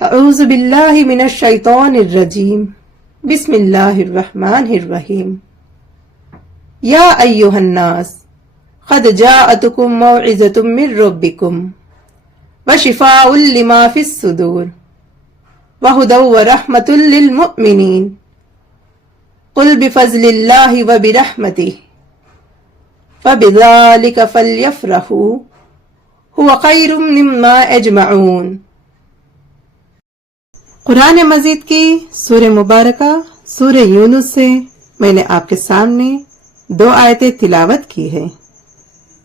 اعوذ باللہ من الشیطان الرجیم بسم اللہ الرحمن الرحیم یا ایہا الناس قد جاءتکم موعظۃ من ربکم وشفاء لما فی الصدور وہدی ورحمۃ للمؤمنین قل بفضل اللہ وبرحمتہ فبذلک فلیفرحوا هو خیر مما یجمعون۔ قرآن مجید کی سورہ مبارکہ سورہ یونس سے میں نے آپ کے سامنے 2 آیتیں تلاوت کی ہے۔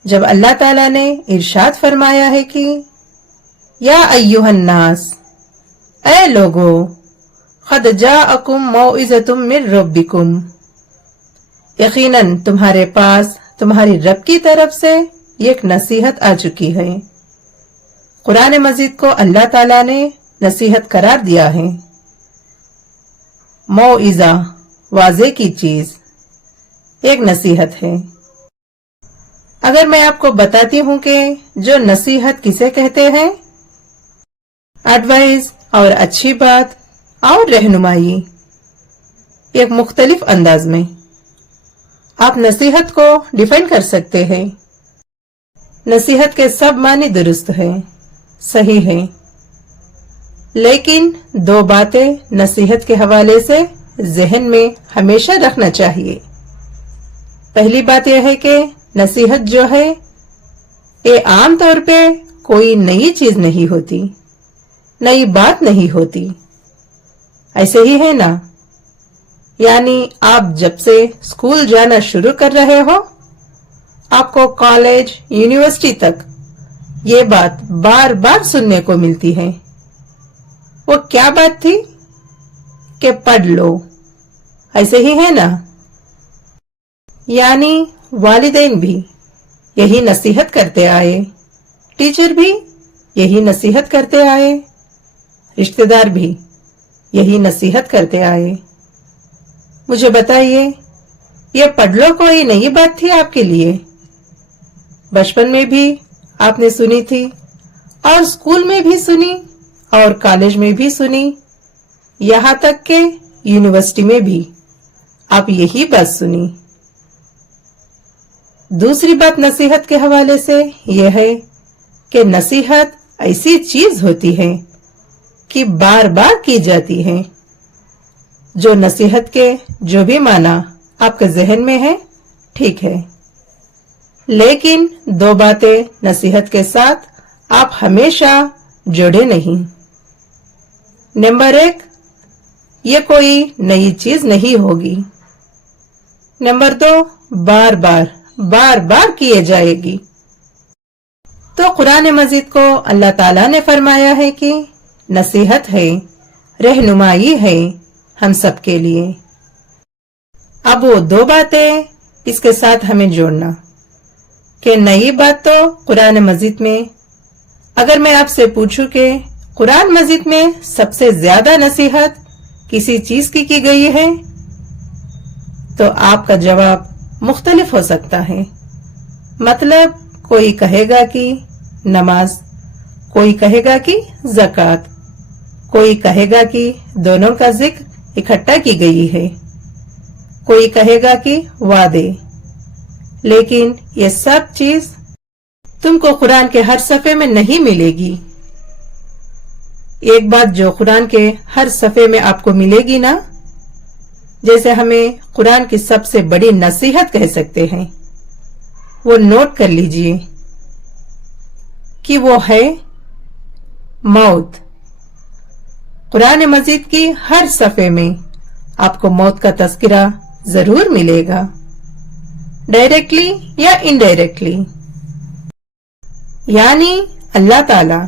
جب اللہ تعالیٰ نے ارشاد فرمایا ہے کہ یا ایھا الناس، اے لوگو، قد جاءکم موعظۃ من ربکم، یقیناً تمہارے پاس تمہاری رب کی طرف سے ایک نصیحت آ چکی ہے۔ قرآن مجید کو اللہ تعالیٰ نے نصیحت قرار دیا ہے۔ موعظہ واضح کی چیز ایک نصیحت ہے۔ اگر میں آپ کو بتاتی ہوں کہ جو نصیحت کسے کہتے ہیں، ایڈوائز اور اچھی بات اور رہنمائی ایک مختلف انداز میں آپ نصیحت کو ڈیفائن کر سکتے ہیں۔ نصیحت کے سب معنی درست ہے، صحیح ہے، لیکن 2 باتیں نصیحت کے حوالے سے ذہن میں ہمیشہ رکھنا چاہیے۔ پہلی بات یہ ہے کہ نصیحت جو ہے یہ عام طور پہ کوئی نئی چیز نہیں ہوتی، نئی بات نہیں ہوتی، ایسے ہی ہے نا؟ یعنی آپ جب سے اسکول جانا شروع کر رہے ہو، آپ کو کالج، یونیورسٹی تک یہ بات بار بار سننے کو ملتی ہے۔ وہ کیا بات تھی کہ پڑھ لو، ایسے ہی ہے نا؟ یعنی والدین بھی یہی نصیحت کرتے آئے، ٹیچر بھی یہی نصیحت کرتے آئے، رشتہ دار بھی یہی نصیحت کرتے آئے۔ مجھے بتائیے، یہ پڑھ لو کوئی نئی بات تھی آپ کے لیے؟ بچپن میں بھی آپ نے سنی تھی، اور اسکول میں بھی سنی، اور کالج میں بھی سنی، یہاں تک کہ یونیورسٹی میں بھی آپ یہی بات سنی۔ دوسری بات نصیحت کے حوالے سے یہ ہے کہ نصیحت ایسی چیز ہوتی ہے کہ بار بار کی جاتی ہے۔ جو نصیحت کے جو بھی معنی آپ کے ذہن میں ہے، ٹھیک ہے، لیکن 2 باتیں نصیحت کے ساتھ آپ ہمیشہ جوڑے نہیں۔ نمبر 1، یہ کوئی نئی چیز نہیں ہوگی۔ نمبر 2، بار بار کیے جائے گی۔ تو قرآن مجید کو اللہ تعالیٰ نے فرمایا ہے کہ نصیحت ہے، رہنمائی ہے ہم سب کے لیے۔ اب وہ 2 باتیں اس کے ساتھ ہمیں جوڑنا کہ نئی بات تو قرآن مجید میں، اگر میں آپ سے پوچھوں کہ قرآن مجید میں سب سے زیادہ نصیحت کسی چیز کی گئی ہے، تو آپ کا جواب مختلف ہو سکتا ہے۔ مطلب کوئی کہے گا کہ نماز، کوئی کہے گا کہ زکوٰۃ، کوئی کہے گا کہ دونوں کا ذکر اکٹھا کی گئی ہے، کوئی کہے گا کہ وعدے۔ لیکن یہ سب چیز تم کو قرآن کے ہر صفحے میں نہیں ملے گی۔ ایک بات جو قرآن کے ہر صفحے میں آپ کو ملے گی نا، جیسے ہمیں قرآن کی سب سے بڑی نصیحت کہہ سکتے ہیں، وہ نوٹ کر لیجئے کہ وہ ہے موت۔ قرآن مجید کی ہر صفحے میں آپ کو موت کا تذکرہ ضرور ملے گا، ڈائریکٹلی یا انڈائریکٹلی۔ یعنی اللہ تعالی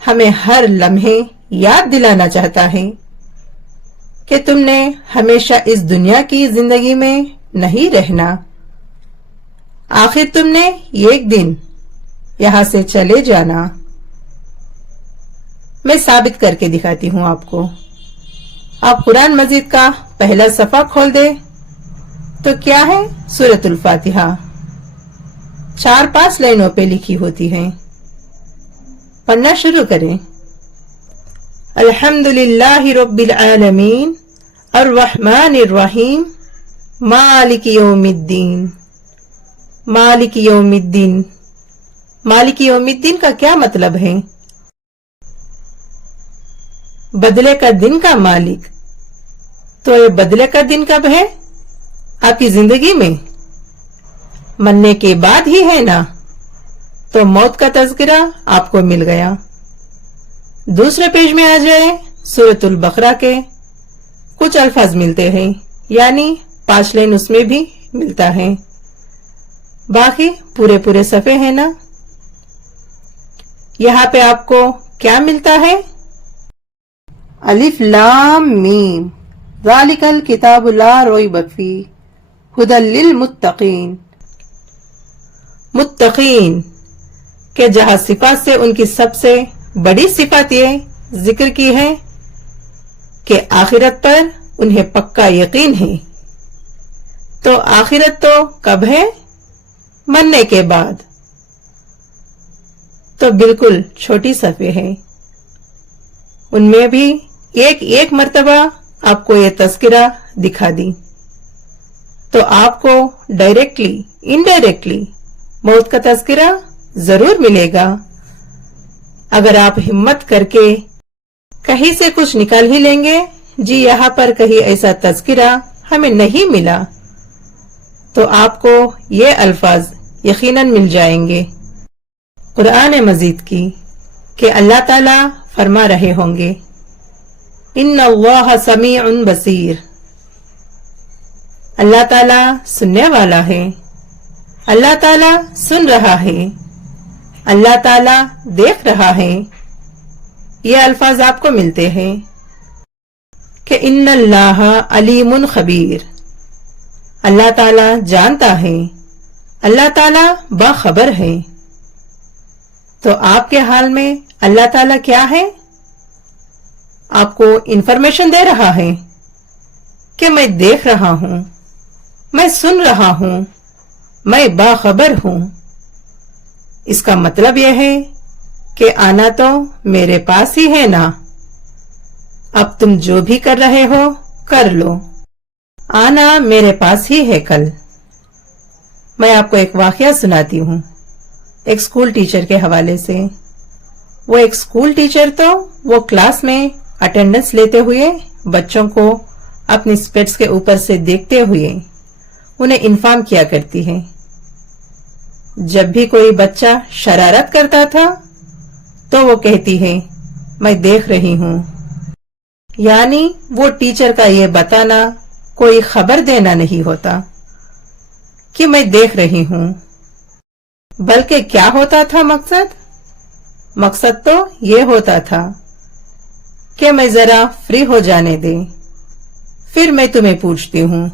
ہمیں ہر لمحے یاد دلانا چاہتا ہے کہ تم نے ہمیشہ اس دنیا کی زندگی میں نہیں رہنا، آخر تم نے ایک دن یہاں سے چلے جانا۔ میں ثابت کر کے دکھاتی ہوں آپ کو۔ آپ قرآن مجید کا پہلا صفحہ کھول دے تو کیا ہے؟ سورۃ الفاتحہ 4-5 لائنوں پہ لکھی ہوتی ہے۔ پڑھنا شروع کریں۔ अल्हम्दुलिल्लाहि रब्बिल आलमीन अर्रहमानिर रहीम मालिक यौमिद्दीन। मालिक यौमिद्दीन, मालिक यौमिद्दीन का क्या मतलब है? बदले का दिन का मालिक। तो ये बदले का दिन कब है? आपकी जिंदगी में मरने के बाद ही है ना? तो मौत का तज़किरा आपको मिल गया। दूसरे पेज में आ जाए, सूरतुल बकरा के कुछ अल्फाज मिलते हैं, यानी 5 लाइन उसमें भी मिलता है। बाकी पूरे पूरे सफ़े हैं ना। यहाँ पे आपको क्या मिलता है? अलिफ लाम मीम ज़ालिकल किताबु ला रैब फीह हुदल लिल मुत्तकीन। मुत्तकीन के जहां सिफात से उनकी सबसे बड़ी सिफात ये जिक्र की है कि आखिरत पर उन्हें पक्का यकीन है। तो आखिरत तो कब है? मरने के बाद। तो बिल्कुल छोटी सफ़े है, उनमें भी एक एक मर्तबा आपको ये तज़किरा दिखा दी। तो आपको डायरेक्टली इनडायरेक्टली मौत का तज़किरा जरूर मिलेगा। अगर आप हिम्मत करके कहीं से कुछ निकाल ही लेंगे, जी यहाँ पर कहीं ऐसा तज़किरा हमें नहीं मिला, तो आपको ये अल्फाज यकीनन मिल जाएंगे कुरान मजीद की कि अल्लाह ताला फरमा रहे होंगे, इन्नल्लाह समीउन बसीर। अल्लाह ताला सुनने वाला है, अल्लाह ताला सुन रहा है, अल्लाह ताला देख रहा है। ये अल्फाज आपको मिलते हैं कि इन्नल्लाह अलीमुन खबीर। अल्लाह ताला जानता है, अल्लाह ताला बाखबर है। तो आपके हाल में अल्लाह ताला क्या है? आपको इंफॉर्मेशन दे रहा है कि मैं देख रहा हूं, मैं सुन रहा हूं, मैं बाखबर हूं। इसका मतलब यह है कि आना तो मेरे पास ही है ना। अब तुम जो भी कर रहे हो कर लो, आना मेरे पास ही है कल। मैं आपको एक वाकया सुनाती हूँ एक स्कूल टीचर के हवाले से। वो एक स्कूल टीचर तो वो क्लास में अटेंडेंस लेते हुए बच्चों को अपनी स्पेट्स के ऊपर से देखते हुए उन्हें इन्फॉर्म किया करती है। जब भी कोई बच्चा शरारत करता था तो वो कहती है, मैं देख रही हूँ। यानी वो टीचर का ये बताना कोई खबर देना नहीं होता कि मैं देख रही हूँ, बल्कि क्या होता था मकसद? मकसद तो ये होता था कि मैं जरा फ्री हो जाने दे, फिर मैं तुम्हें पूछती हूँ,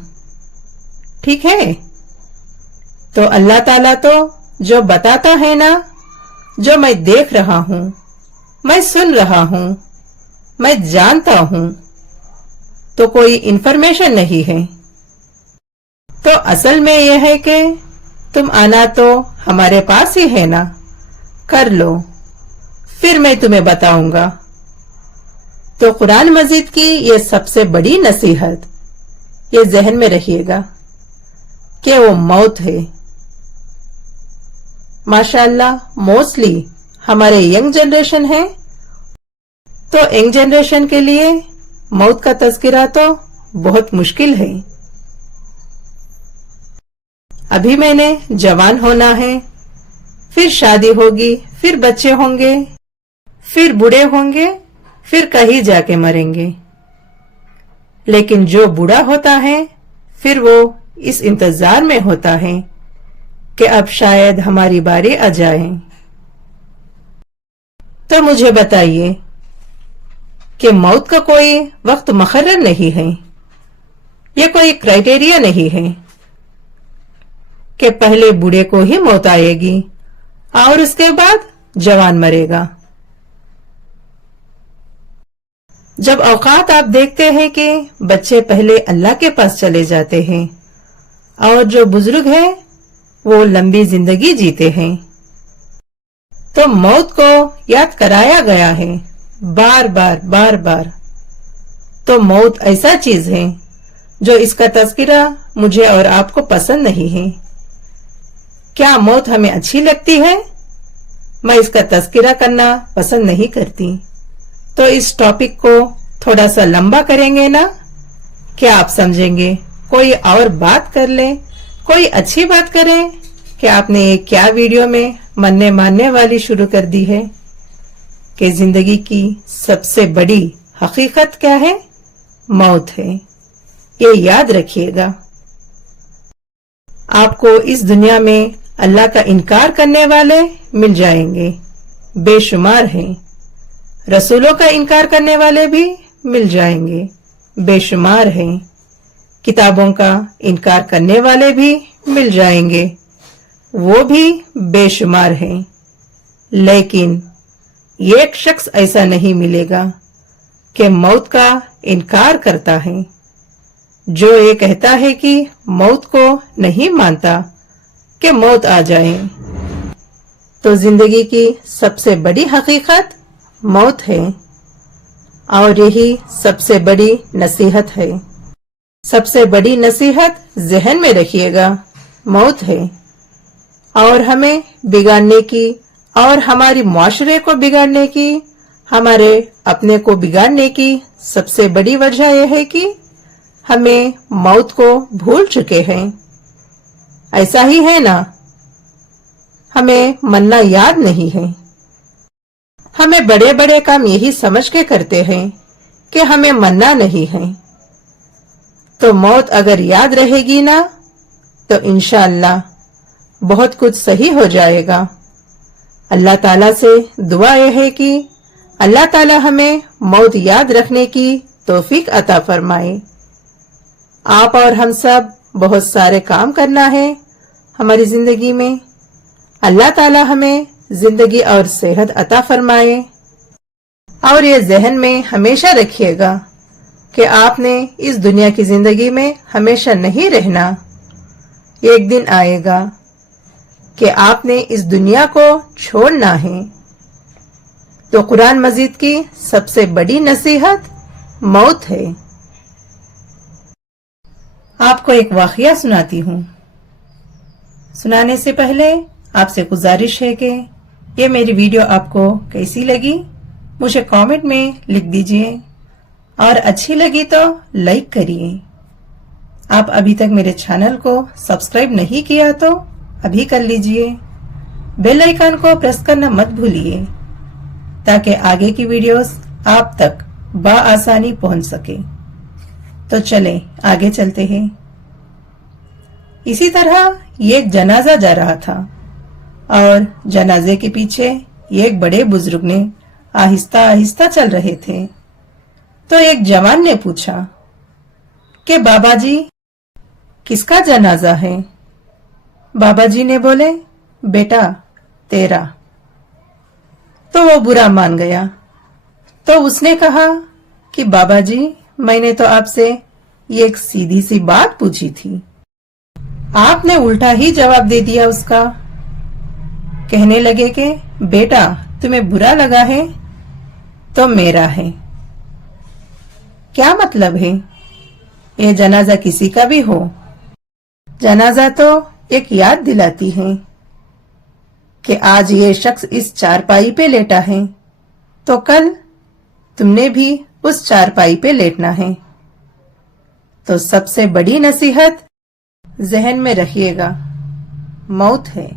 ठीक है? तो अल्लाह ताला तो जो बताता है ना, जो मैं देख रहा हूँ, मैं सुन रहा हूँ, मैं जानता हूँ, तो कोई इंफॉर्मेशन नहीं है। तो असल में यह है कि तुम आना तो हमारे पास ही है ना, कर लो, फिर मैं तुम्हें बताऊंगा। तो कुरान मजीद की ये सबसे बड़ी नसीहत, ये जहन में रखिएगा कि वो मौत है। माशाअल्लाह मोस्टली हमारे यंग जनरेशन है, तो यंग जनरेशन के लिए मौत का तज़किरा तो बहुत मुश्किल है। अभी मैंने जवान होना है, फिर शादी होगी, फिर बच्चे होंगे, फिर बूढ़े होंगे, फिर कहीं जाके मरेंगे। लेकिन जो बूढ़ा होता है फिर वो इस इंतजार में होता है कि अब शायद हमारी बारी आ जाए। तो मुझे बताइए कि मौत का कोई वक्त मुकर्रर नहीं है, यह कोई क्राइटेरिया नहीं है कि पहले बूढ़े को ही मौत आएगी और उसके बाद जवान मरेगा। जब औकात आप देखते हैं कि बच्चे पहले अल्लाह के पास चले जाते हैं और जो बुजुर्ग हैं वो लंबी जिंदगी जीते हैं, तो मौत को याद कराया गया है, बार बार बार बार। तो मौत ऐसा चीज है जो इसका तज़किरा मुझे और आपको पसंद नहीं है। क्या मौत हमें अच्छी लगती है? मैं इसका तज़किरा करना पसंद नहीं करती। तो इस टॉपिक को थोड़ा सा लंबा करेंगे ना? क्या आप समझेंगे कोई और बात कर ले, कोई अच्छी बात करें कि आपने ये क्या वीडियो में मरने मारने वाली शुरू कर दी है? कि जिंदगी की सबसे बड़ी हकीकत क्या है? मौत है। ये याद रखिएगा। आपको इस दुनिया में अल्लाह का इनकार करने वाले मिल जाएंगे, बेशुमार हैं। रसूलों का इनकार करने वाले भी मिल जाएंगे, बेशुमार हैं। किताबों का इनकार करने वाले भी मिल जाएंगे, वो भी बेशुमार हैं। लेकिन एक शख्स ऐसा नहीं मिलेगा कि मौत का इनकार करता है, जो ये कहता है कि मौत को नहीं मानता कि मौत आ जाए। तो जिंदगी की सबसे बड़ी हकीकत मौत है और यही सबसे बड़ी नसीहत है। सबसे बड़ी नसीहत जहन में रखिएगा, मौत है। और हमें बिगाड़ने की और हमारी मुआशरे को बिगाड़ने की, हमारे अपने को बिगाड़ने की सबसे बड़ी वजह यह है कि हमें मौत को भूल चुके हैं। ऐसा ही है ना? हमें मरना याद नहीं है। हमें बड़े बड़े काम यही समझ के करते हैं कि हमें मरना नहीं है। तो मौत अगर याद रहेगी ना, तो इंशाअल्लाह बहुत कुछ सही हो जाएगा। अल्लाह ताला से दुआ यह है कि अल्लाह ताला हमें मौत याद रखने की तौफीक अता फरमाए। आप और हम सब बहुत सारे काम करना है हमारी जिंदगी में। अल्लाह ताला हमें जिंदगी और सेहत अता फरमाए। और ये जहन में हमेशा रखिएगा कि आपने इस दुनिया की जिंदगी में हमेशा नहीं रहना। एक दिन आएगा कि आपने इस दुनिया को छोड़ना है। तो कुरान मजीद की सबसे बड़ी नसीहत मौत है। आपको एक वाकया सुनाती हूँ। सुनाने से पहले आपसे गुजारिश है कि ये मेरी वीडियो आपको कैसी लगी मुझे कमेंट में लिख दीजिए, और अच्छी लगी तो लाइक करिए। आप अभी तक मेरे चैनल को सब्सक्राइब नहीं किया तो अभी कर लीजिए। बेल आइकन को प्रेस करना मत भूलिए ताकि आगे की वीडियोस आप तक बआसानी पहुंच सके। तो चलें आगे चलते हैं। इसी तरह एक जनाजा जा रहा था और जनाजे के पीछे एक बड़े बुजुर्ग ने आहिस्ता आहिस्ता चल रहे थे। तो एक जवान ने पूछा कि बाबा जी किसका जनाजा है? बाबा जी ने बोले, बेटा तेरा। तो वो बुरा मान गया। तो उसने कहा कि बाबा जी मैंने तो आपसे एक सीधी सी बात पूछी थी, आपने उल्टा ही जवाब दे दिया उसका। कहने लगे कि बेटा तुम्हें बुरा लगा है तो मेरा है। क्या मतलब है? ये जनाजा किसी का भी हो, जनाजा तो एक याद दिलाती है कि आज ये शख्स इस चारपाई पे लेटा है तो कल तुमने भी उस चारपाई पे लेटना है। तो सबसे बड़ी नसीहत जहन में रखिएगा, मौत है।